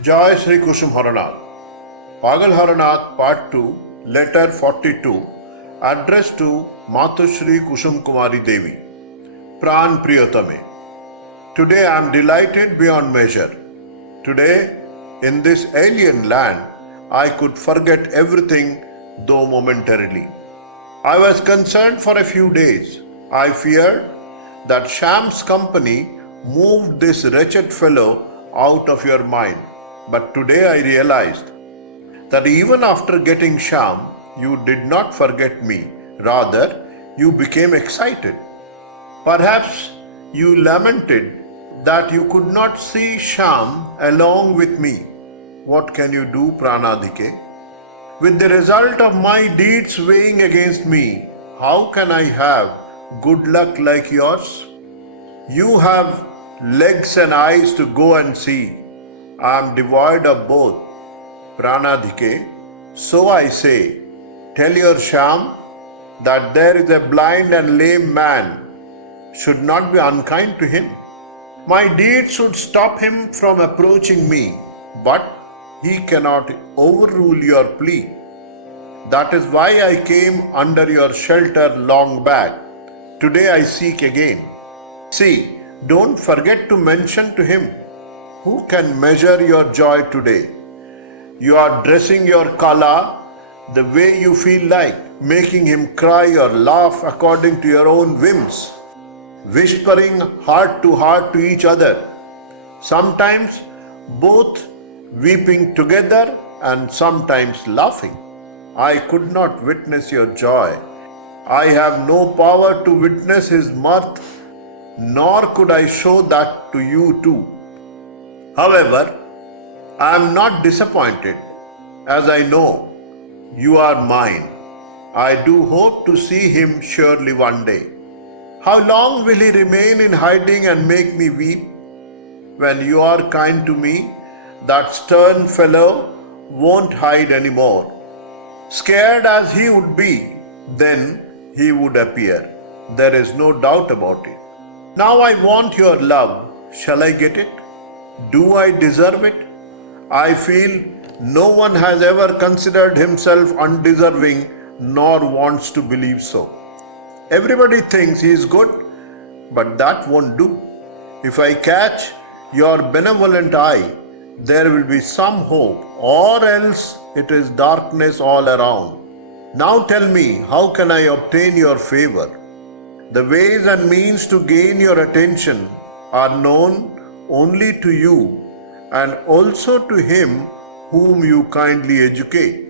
Jai Sri Kusum Haranath. Pagal Haranath Part 2, Letter 42, addressed to Matushri Kusum Kumari Devi. Pran Priyatame. Today I am delighted beyond measure. Today, in this alien land, I could forget everything, though momentarily. I was concerned for a few days. I feared that Shyam's company moved this wretched fellow out of your mind. But today I realized that even after getting Shyam, you did not forget me. Rather, you became excited. Perhaps you lamented that you could not see Shyam along with me. What can you do, Pranadhike? With the result of my deeds weighing against me, how can I have good luck like yours? You have legs and eyes to go and see. I am devoid of both. Pranadhike, so I say, tell your Shyam that there is a blind and lame man. Should not be unkind to him. My deeds should stop him from approaching me, but he cannot overrule your plea. That is why I came under your shelter long back. Today I seek again. See, don't forget to mention to him. Who can measure your joy today? You are dressing your kala the way you feel like, making him cry or laugh according to your own whims, whispering heart to each other, sometimes both weeping together and sometimes laughing. I could not witness your joy. I have no power to witness his mirth, nor could I show that to you too. However, I am not disappointed, as I know you are mine. I do hope to see him surely one day. How long will he remain in hiding and make me weep? When you are kind to me, that stern fellow won't hide anymore. Scared as he would be, then he would appear. There is no doubt about it. Now I want your love. Shall I get it? Do I deserve it? I feel no one has ever considered himself undeserving nor wants to believe so. Everybody thinks he is good, but that won't do. If I catch your benevolent eye, there will be some hope, or else it is darkness all around. Now tell me, how can I obtain your favor? The ways and means to gain your attention are known only to you and also to him whom you kindly educate.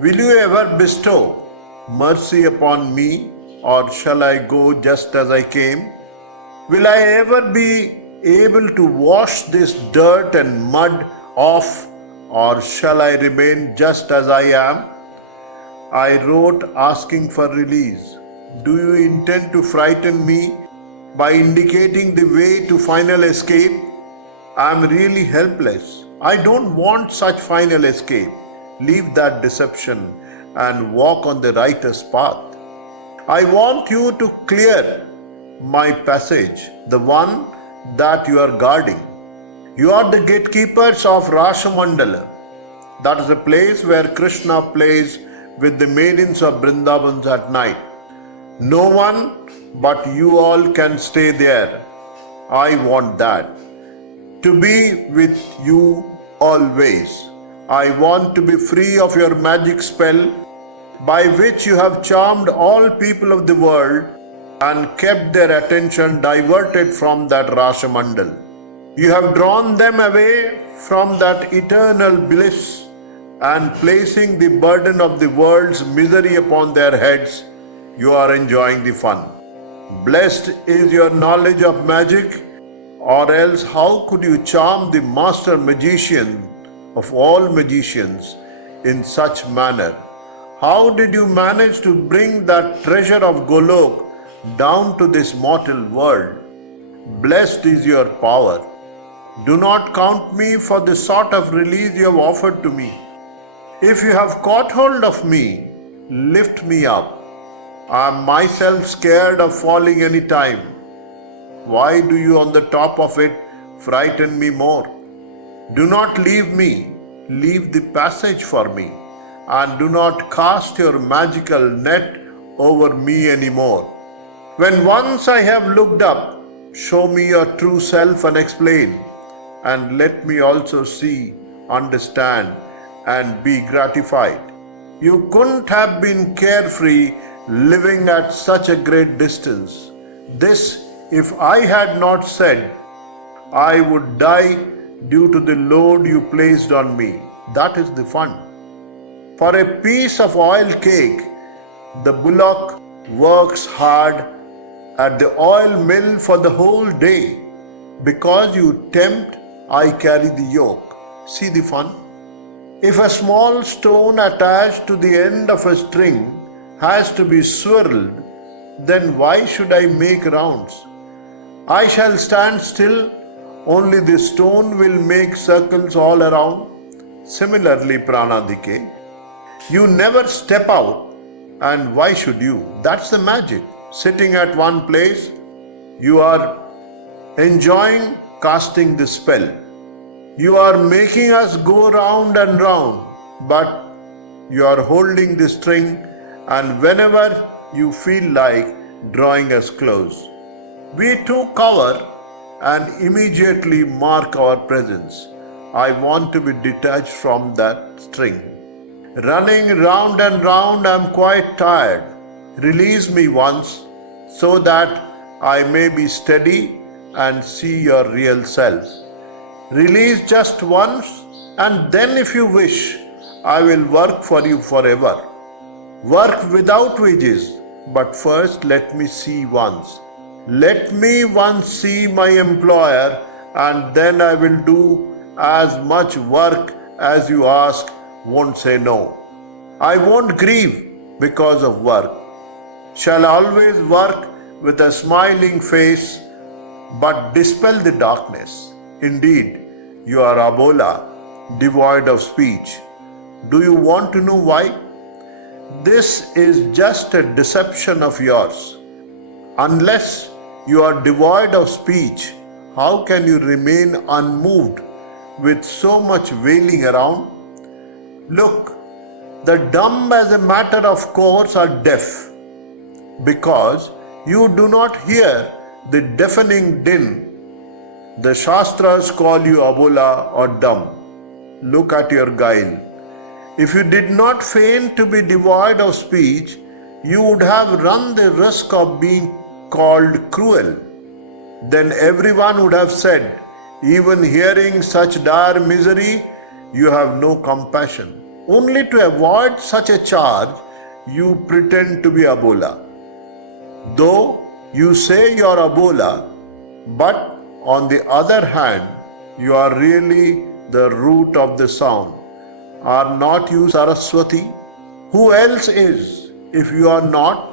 Will you ever bestow mercy upon me, or shall I go just as I came? Will I ever be able to wash this dirt and mud off, or shall I remain just as I am? I wrote asking for release. Do you intend to frighten me by indicating the way to final escape? I am really helpless. I don't want such final escape. Leave that deception and walk on the righteous path. I want you to clear my passage, the one that you are guarding. You are the gatekeepers of Rashmandal. That is the place where Krishna plays with the maidens of Brindaban at night. No one but you all can stay there. I want that. To be with you always. I want to be free of your magic spell by which you have charmed all people of the world and kept their attention diverted from that Rashmandal. You have drawn them away from that eternal bliss and placing the burden of the world's misery upon their heads, you are enjoying the fun. Blessed is your knowledge of magic, or else how could you charm the master magician of all magicians in such manner? How did you manage to bring that treasure of Golok down to this mortal world? Blessed is your power. Do not count me for the sort of release you have offered to me. If you have caught hold of me, lift me up. I am myself scared of falling any time. Why do you on the top of it frighten me more? Do not leave me, leave the passage for me, and do not cast your magical net over me anymore. When once I have looked up, show me your true self and explain, and let me also see, understand, and be gratified. You couldn't have been carefree living at such a great distance. This, if I had not said, I would die due to the load you placed on me. That is the fun. For a piece of oil cake, the bullock works hard at the oil mill for the whole day. Because you tempt, I carry the yoke. See the fun? If a small stone attached to the end of a string has to be swirled, then why should I make rounds? I shall stand still, only the stone will make circles all around. Similarly, Pranadhike, you never step out, and why should you? That's the magic. Sitting at one place, you are enjoying casting the spell. You are making us go round and round, but you are holding the string, and whenever you feel like drawing us close, we too cover and immediately mark our presence. I want to be detached from that string. Running round and round, I am quite tired. Release me once, so that I may be steady and see your real self. Release just once, and then if you wish, I will work for you forever. Work without wages, but first let me see once. Let me once see my employer, and then I will do as much work as you ask, won't say no. I won't grieve because of work. Shall always work with a smiling face, but dispel the darkness. Indeed, you are Abola, devoid of speech. Do you want to know why? This is just a deception of yours. Unless you are devoid of speech, how can you remain unmoved with so much wailing around? Look, the dumb as a matter of course are deaf, because you do not hear the deafening din. The Shastras call you Abola or dumb. Look at your guile. If you did not feign to be devoid of speech, you would have run the risk of being called cruel. Then everyone would have said, even hearing such dire misery, you have no compassion. Only to avoid such a charge, you pretend to be Abola. Though you say you are Abola, but on the other hand, you are really the root of the sound. Are not you Saraswati? Who else is, if you are not?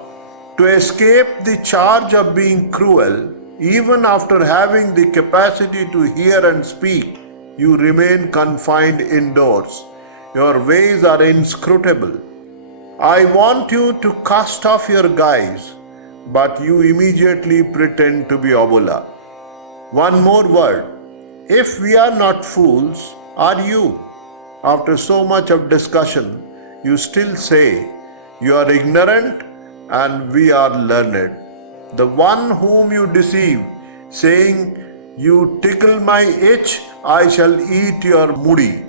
To escape the charge of being cruel, even after having the capacity to hear and speak, you remain confined indoors. Your ways are inscrutable. I want you to cast off your guise, but you immediately pretend to be Abola. One more word. If we are not fools, are you? After so much of discussion, you still say you are ignorant and we are learned. The one whom you deceive, saying, you tickle my itch, I shall eat your mudi,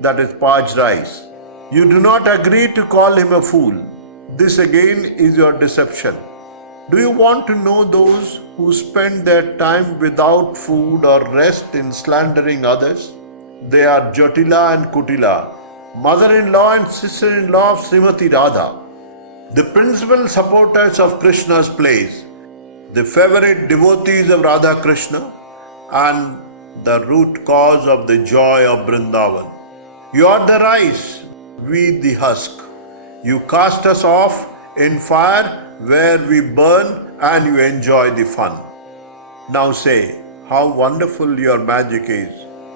that is parched rice. You do not agree to call him a fool. This again is your deception. Do you want to know those who spend their time without food or rest in slandering others? They are Jatila and Kutila, mother-in-law and sister-in-law of Srimati Radha, the principal supporters of Krishna's plays, the favorite devotees of Radha Krishna, and the root cause of the joy of Brindaban. You are the rice, we the husk. You cast us off in fire where we burn, and you enjoy the fun. Now say, how wonderful your magic is.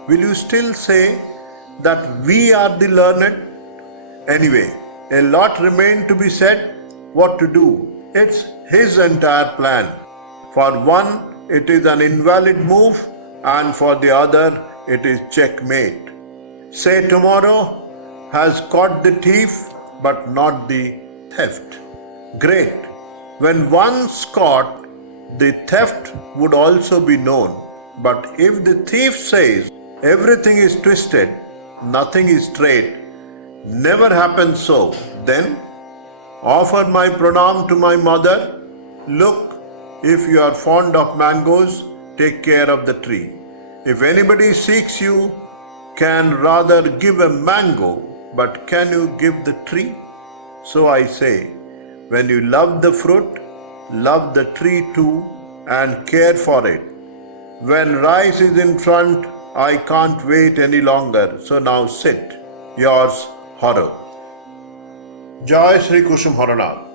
Will you still say that we are the learned? Anyway, a lot remains to be said. What to do? It's his entire plan. For one, it is an invalid move, and for the other, it is checkmate. Say tomorrow has caught the thief but not the theft. Great. When once caught, the theft would also be known. But if the thief says everything is twisted, nothing is straight, never happened so, then offer my pranam to my mother. Look, if you are fond of mangoes, take care of the tree. If anybody seeks you, can rather give a mango, but can you give the tree? So I say, when you love the fruit, love the tree too and care for it. When rice is in front, I can't wait any longer, so now sit. Yours, Haro. Jai Shri Kusum Haranath.